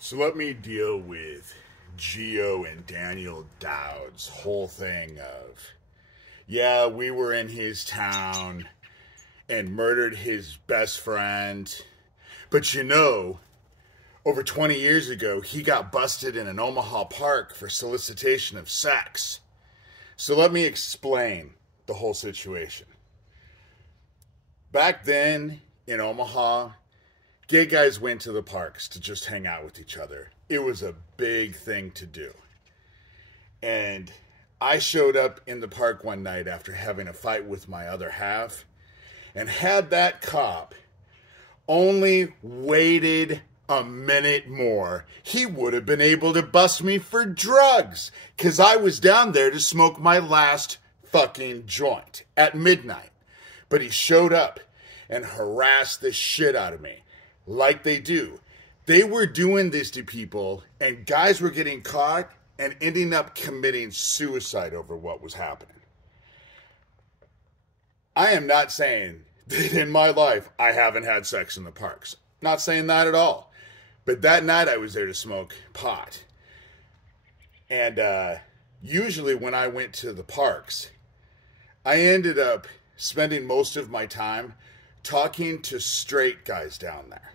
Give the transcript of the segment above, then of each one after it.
So let me deal with Geo and Daniel Dowd's whole thing of, yeah, we were in his town and murdered his best friend. But you know, over 20 years ago, he got busted in an Omaha park for solicitation of sex. So let me explain the whole situation. Back then in Omaha, gay guys went to the parks to just hang out with each other. It was a big thing to do. And I showed up in the park one night after having a fight with my other half, and had that cop only waited a minute more, he would have been able to bust me for drugs, because I was down there to smoke my last fucking joint at midnight. But he showed up and harassed the shit out of me, like they do. They were doing this to people, and guys were getting caught and ending up committing suicide over what was happening. I am not saying that in my life I haven't had sex in the parks. Not saying that at all. But that night I was there to smoke pot. And usually when I went to the parks, I ended up spending most of my time talking to straight guys down there.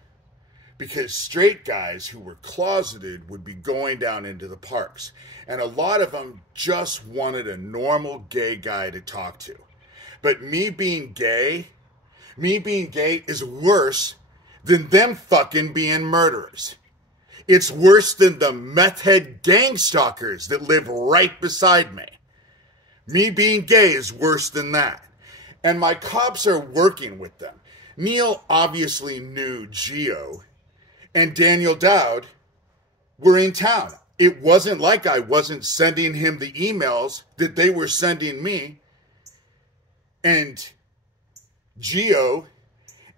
Because straight guys who were closeted would be going down into the parks. And a lot of them just wanted a normal gay guy to talk to. But me being gay is worse than them fucking being murderers. It's worse than the meth head gang stalkers that live right beside me. Me being gay is worse than that. And my cops are working with them. Neil obviously knew Geo and Daniel Dowd were in town. It wasn't like I wasn't sending him the emails that they were sending me. And Geo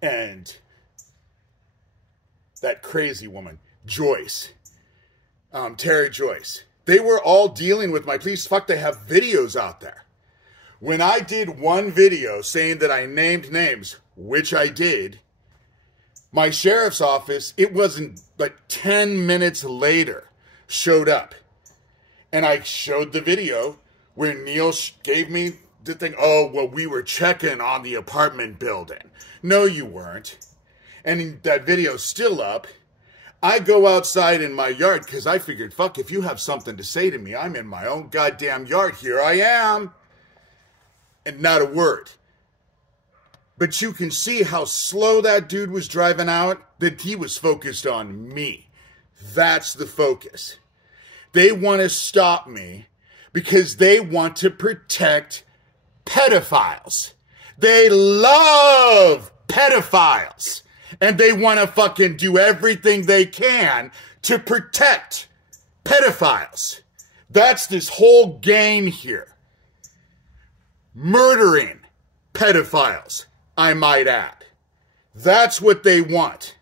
and that crazy woman, Joyce, Terry Joyce, they were all dealing with my police. Fuck, they have videos out there. When I did one video saying that I named names, which I did, my sheriff's office, it wasn't but 10 minutes later, showed up. And I showed the video where Neil gave me the thing. Oh, well, we were checking on the apartment building. No, you weren't. And that video's still up. I go outside in my yard because I figured, fuck, if you have something to say to me, I'm in my own goddamn yard. Here I am. And not a word. But you can see how slow that dude was driving out, that he was focused on me. That's the focus. They want to stop me because they want to protect pedophiles. They love pedophiles. And they want to fucking do everything they can to protect pedophiles. That's this whole game here. Murdering pedophiles, I might add. That's what they want.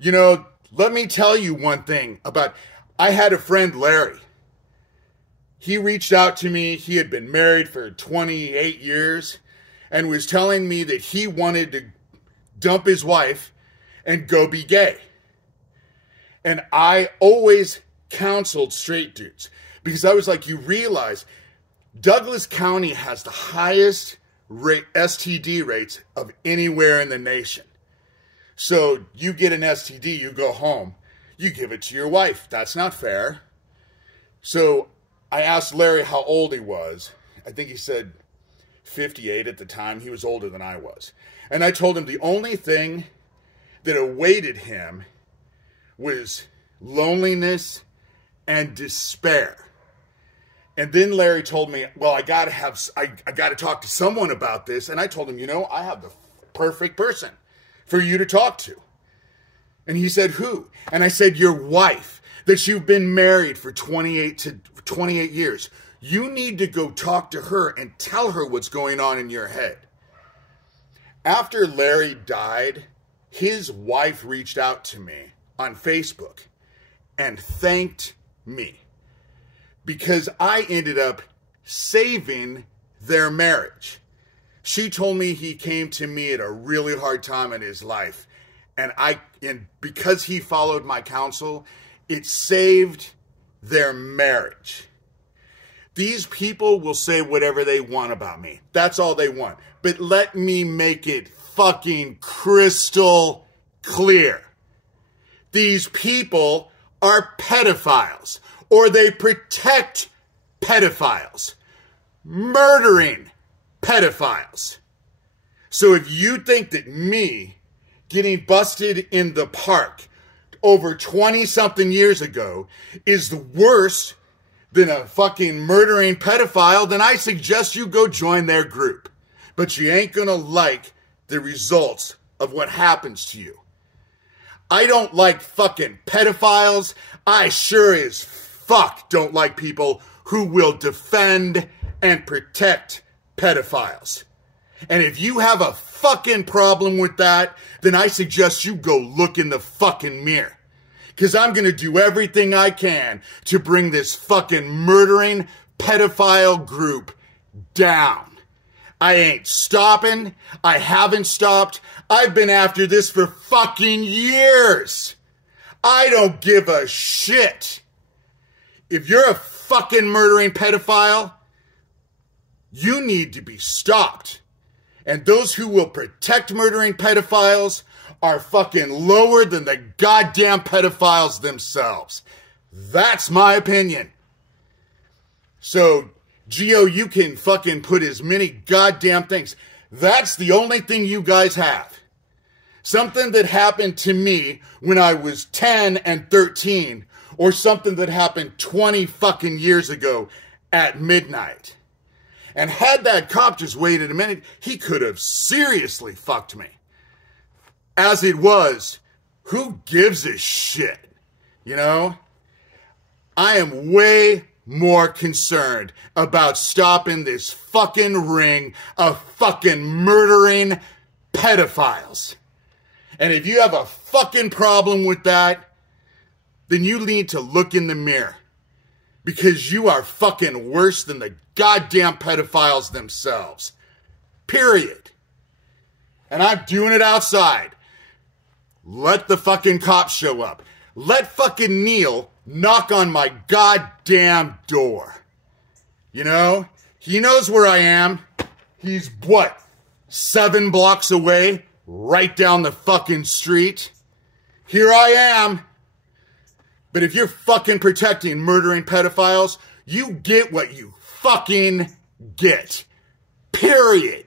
You know, let me tell you one thing about, I had a friend, Larry. He reached out to me. He had been married for 28 years and was telling me that he wanted to dump his wife and go be gay. And I always counseled straight dudes because I was like, you realize Douglas County has the highest STD rates of anywhere in the nation. So you get an STD, you go home, you give it to your wife. That's not fair. So I asked Larry how old he was. I think he said 58 at the time. He was older than I was. And I told him the only thing that awaited him was loneliness and despair. And then Larry told me, well, I got to talk to someone about this. And I told him, you know, I have the perfect person for you to talk to. And he said, who? And I said, your wife, that you've been married for 28 years. You need to go talk to her and tell her what's going on in your head. After Larry died, his wife reached out to me on Facebook and thanked me because I ended up saving their marriage. She told me he came to me at a really hard time in his life And because he followed my counsel, it saved their marriage. These people will say whatever they want about me. That's all they want. But let me make it fucking crystal clear. These people are pedophiles, or they protect pedophiles, murdering pedophiles. So if you think that me getting busted in the park over 20-something years ago is the worst than a fucking murdering pedophile, then I suggest you go join their group. But you ain't gonna like the results of what happens to you. I don't like fucking pedophiles. I sure as fuck don't like people who will defend and protect pedophiles. And if you have a fucking problem with that, then I suggest you go look in the fucking mirror. Because I'm going to do everything I can to bring this fucking murdering pedophile group down. I ain't stopping. I haven't stopped. I've been after this for fucking years. I don't give a shit. If you're a fucking murdering pedophile, you need to be stopped. And those who will protect murdering pedophiles are fucking lower than the goddamn pedophiles themselves. That's my opinion. So, Gio, you can fucking put as many goddamn things. That's the only thing you guys have. Something that happened to me when I was 10 and 13, or something that happened 20 fucking years ago at midnight. And had that cop just waited a minute, he could have seriously fucked me. As it was, who gives a shit? You know? I am way more concerned about stopping this fucking ring of fucking murdering pedophiles. And if you have a fucking problem with that, then you need to look in the mirror. Because you are fucking worse than the goddamn pedophiles themselves. Period. And I'm doing it outside. Let the fucking cops show up. Let fucking Neil knock on my goddamn door. You know? He knows where I am. He's, what, 7 blocks away? Right down the fucking street? Here I am. But if you're fucking protecting murdering pedophiles, you get what you fucking get. Period.